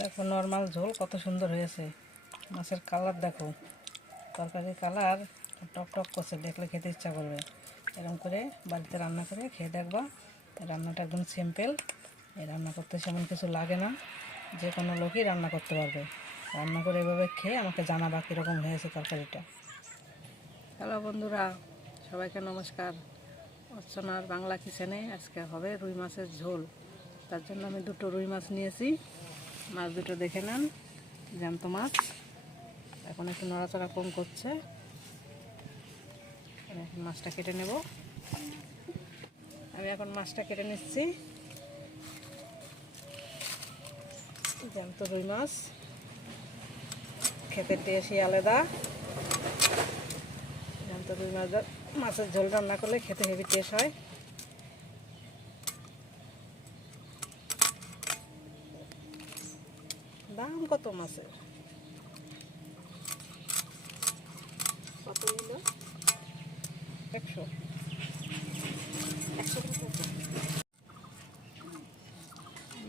দেখো নর্মাল ঝোল কত সুন্দর হয়েছে। মাছের কালার দেখো, তরকারির কালার টক টক করছে, দেখলে খেতে ইচ্ছা করবে। এরকম করে বাড়িতে রান্না করে খেয়ে দেখবা। রান্নাটা একদম সিম্পল, এই রান্না করতে সেমন কিছু লাগে না, যে কোনো লোকই রান্না করতে পারবে। রান্না করে এভাবে খেয়ে আমাকে জানাবা কীরকম হয়েছে তরকারিটা। হ্যালো বন্ধুরা, সবাইকে নমস্কার। অর্চনার বাংলা কিচেনে আজকে হবে রুই মাছের ঝোল। তার জন্য আমি দুটো রুই মাছ নিয়েছি। মাছ দুটো দেখে নেন, জ্যান্ত মাছ। এখন একটু নড়াচড়া কম করছে। এখন মাছটা কেটে নেব। আমি এখন মাছটা কেটে নিচ্ছি। জ্যান্ত রুই মাছ খেতে টেস্টই আলাদা। জ্যান্ত রুই মাছের ঝোল রান্না করলে খেতে হেভি টেস্ট হয়। দাম কত মাছের? কত নিল? 100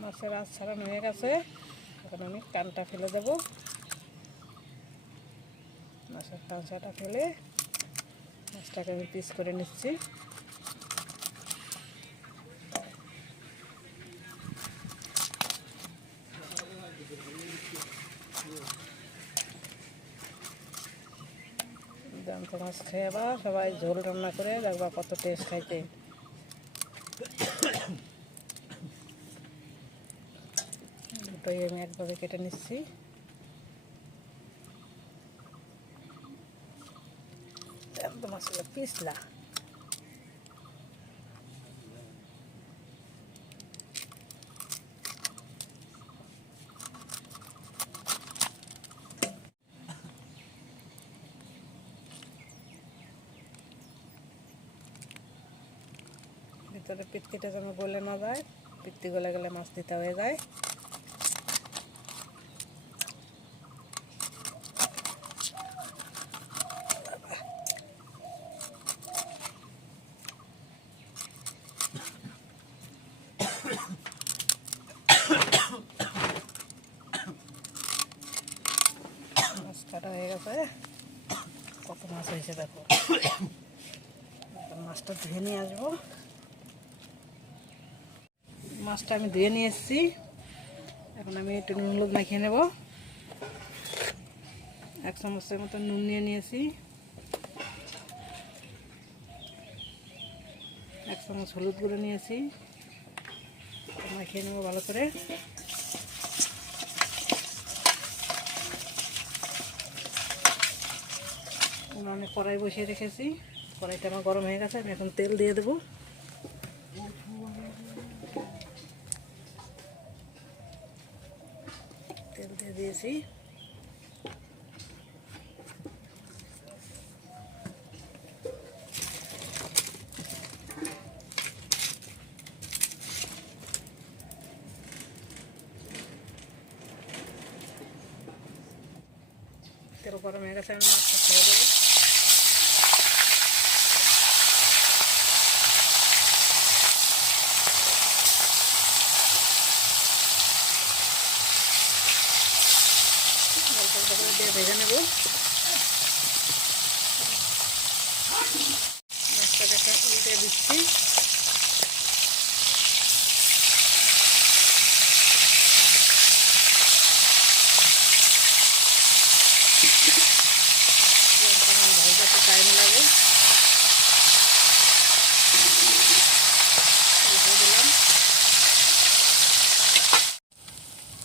মাছের আঁশ ছাড়ানো হয়ে গেছে। এখন আমি কানটা ফেলে দেব। মাছের কাঁচাটা ফেলে মাছটাকে আমি পিস করে নিচ্ছি। জ্যান্ত মাছ খেয়ে বা সবাই ঝোল রান্না করে দেখবা কত টেস্ট খাইতে। দুটোই আমি একভাবে কেটে নিচ্ছি। জ্যান্ত মাছগুলো পিছলা। ভিতরে পিত্তিটা যেন গলে না যায়, পিত্তি গলে গেলে মাছ দিতে হয়ে যায়। মাছ কাটা হয়ে গেছে। কত মাছ হয়েছে দেখো। মাছটা ধুয়ে নিয়ে আসবো। মাছটা আমি ধুয়ে নিয়ে এসেছি। এখন আমি একটু নুন হলুদ মাখিয়ে নেব। 1 চামচের মতো নুন নিয়ে নিয়েছি। 1 চামচ হলুদ গুঁড়ো নিয়েছি। মাখিয়ে নেব ভালো করে। উনুনে কড়াই বসিয়ে রেখেছি। কড়াইটা আমার গরম হয়ে গেছে। আমি এখন তেল দিয়ে দেবো। তেল দিয়ে দিয়েছি। তেল গরম হয়ে গেছে, আমি মাছটা ছেড়ে দেবো। দিয়ে ভেজে নেব। মাছটাকে একটা উল্টে দিচ্ছি। ভাজতে টাইম লাগে। দিলাম।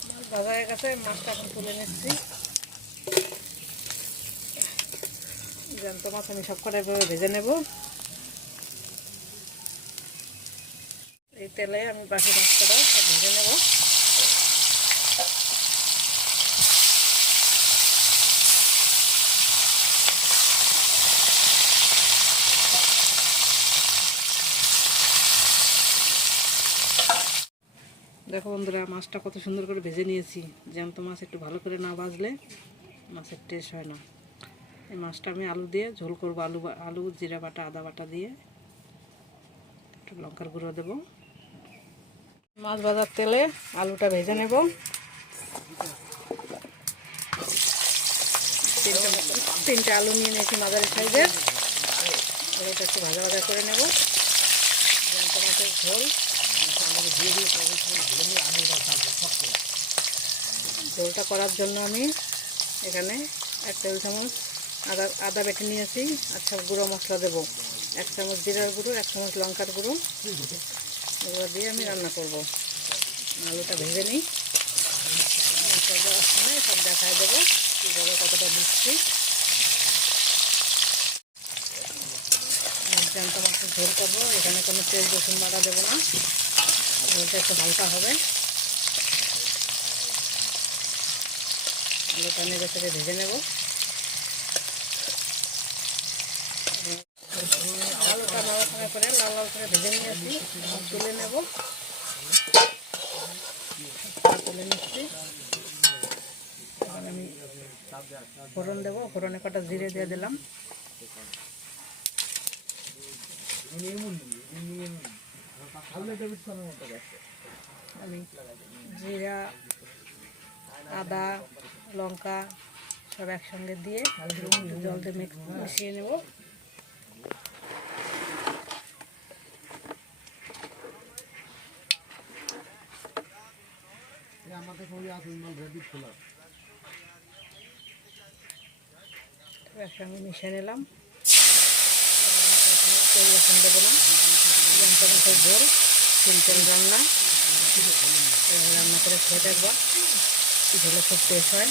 মাছ ভাজা হয়ে গেছে, মাছটা এখন তুলে নিচ্ছি। জ্যান্ত মাছ আমি সব কটা এভাবে ভেজে নেব। এই তেলে আমি বাকি মাছটা সব ভেজে নেব। দেখো বন্ধুরা, মাছটা কত সুন্দর করে ভেজে নিয়েছি। জ্যান্ত মাছ একটু ভালো করে না ভাজলে মাছের টেস্ট হয় না। এই মাছটা আমি আলু দিয়ে ঝোল করবো। আলু জিরা বাটা আদা বাটা দিয়ে একটু লঙ্কার গুঁড়ো দেবো। মাছ ভাজার তেলে আলুটা ভেজে নেব। তিনটে আলু নিয়ে নিয়েছি মাঝারি সাইজের। আলুটা একটু ভাজা ভাজা করে নেব। জ্যান্ত মাছের ঝোল, ঝোলটা করার জন্য আমি এখানে 1 টেবিল চামচ আদা বেটে নিয়েছি। আচ্ছা, গুঁড়ো মশলা দেবো 1 চামচ জিরার গুঁড়ো, 1 চামচ লঙ্কার গুঁড়ো, এগুলো দিয়ে আমি রান্না করব। আলুটা ভেজে নিই, মশলা দেওয়ার সময় সব দেখায় দেবো কীভাবে কতটা দিচ্ছি। জ্যান্ত মাছের ঝোল করবো, এখানে কোনো তেল রসুন বাটা দেবো না, ঝোলটা একটু হালকা হবে। আলুটা নেড়ে চেড়ে ভেজে নেব। আলুটা নাড়াচাড়া করে লাল লাল করে ভেজে নিয়েছি, তুলে নেব। তুলে নিচ্ছি। এবার আমি ফোড়ন দেবো, ফোড়নে কটা জিরে দিয়ে দিলাম। আমি জিরা, আদা, লঙ্কা সব একসঙ্গে দিয়ে জল দিয়ে মিশিয়ে নেব। একসঙ্গে মিশিয়ে নিলাম। রসুন দেবো না, জ্যান্ত মাছের ঝোল, সিম্পল রান্না। রান্না করে খেয়ে দেখবা, ঝোলে খুব টেস্ট হয়,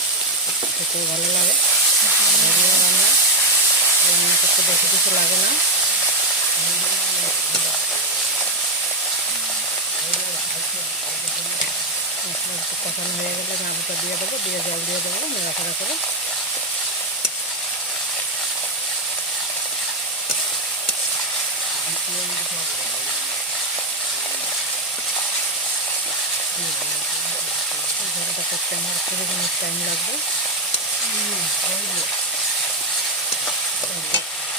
খেতেও ভালো লাগে। রান্না রান্না করতে বেশি কিছু লাগে না। মশলা একটু কষানো হয়ে গেলে আলুটা দিয়ে দেবো, দিয়ে জল দিয়ে দেবো নাড়াচাড়া করে। ঝোলটা করতে আমার 20 মিনিট টাইম লাগবে।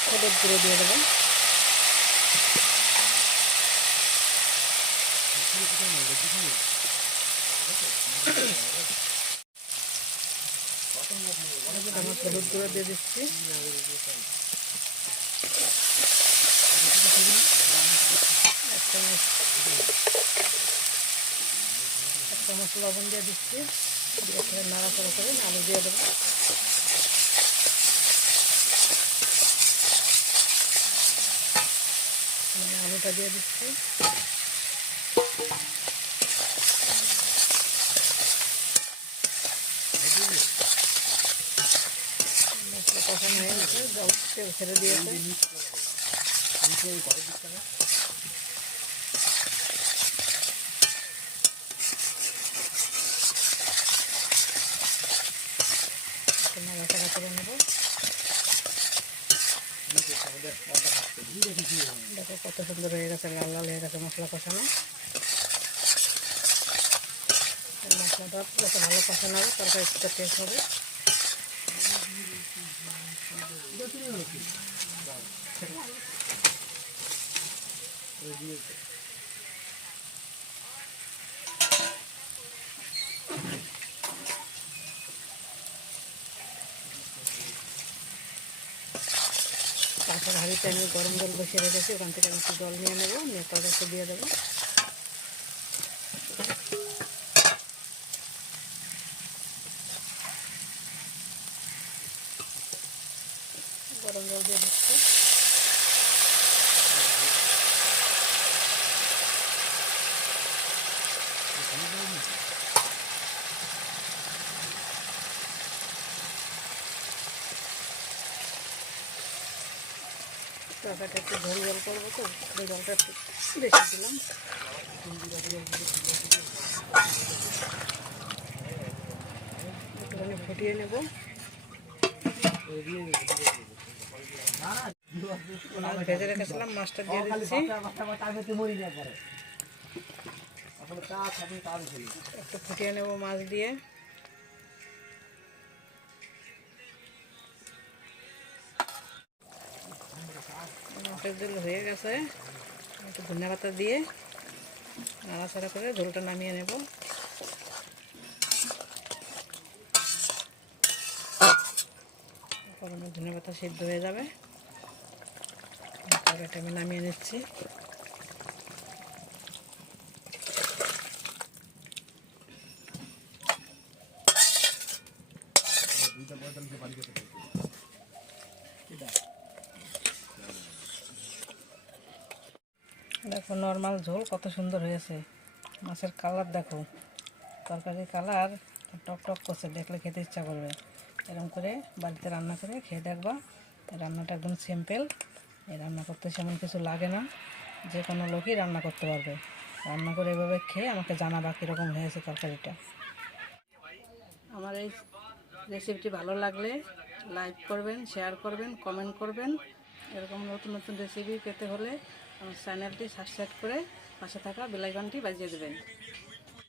হলুদ গুঁড়ো দিয়ে দেবো। হলুদ গুঁড়ো দিয়ে দিচ্ছি। 1 চামচ লবণ দিয়ে দিচ্ছি। দিয়ে নাড়াচাড়া করে আলু দিয়ে দেবো। আলুটা দিয়ে দিচ্ছি। মশলা কষানো হয়ে গেছে, জল তেল ছেড়ে দিয়েছে। নাড়াচাড়া করে নেব। দেখো কত সুন্দর হয়ে গেছে, লাল লাল হয়ে গেছে মশলা কষানো। মশলাটা যত ভালো কষানো হবে তরকারিটা টেস্ট হবে। পাশের হাঁড়িতে আমি গরম জল বসিয়ে রেখেছি, ওখান থেকে আমি একটু জল নিয়ে নেবো, নিয়ে তরকারিটা দিয়ে দেবো। গরম জল দিয়ে দিচ্ছি। তরকারিটা একটু ঝোল ঝোল করবো, তো জলটা একটু বেশি দিলাম। একটুখানি ফুটিয়ে নেব। মাছ ভেজে রেখেছিলাম, মাছটা দিয়ে দিচ্ছি। একটু ফুটিয়ে নেব মাছ দিয়ে। মাছের ঝোল হয়ে গেছে, একটু ধনিয়া পাতা দিয়ে নাড়াচাড়া করে ঝোলটা নামিয়ে নেব। গরমে ধনেপাতা সিদ্ধ হয়ে যাবে। তরকারিটা আমি নামিয়ে নিচ্ছি। দেখো নর্মাল ঝোল কত সুন্দর হয়েছে, মাছের কালার দেখো, তরকারির কালার টক টক করছে, দেখলে খেতে ইচ্ছা করবে। এরকম করে বাড়িতে রান্না করে খেয়ে দেখবা। রান্নাটা একদম সিম্পল, এই রান্না করতে সেমন কিছু লাগে না, যে কোনো লোকই রান্না করতে পারবে। রান্না করে এভাবে খেয়ে আমাকে জানাবা কীরকম হয়েছে তরকারিটা। আমার এই রেসিপিটি ভালো লাগলে লাইক করবেন, শেয়ার করবেন, কমেন্ট করবেন। এরকম নতুন নতুন রেসিপি পেতে হলে আমার চ্যানেলটি সাবস্ক্রাইব করে পাশে থাকা বেল আইকনটি বাজিয়ে দেবেন।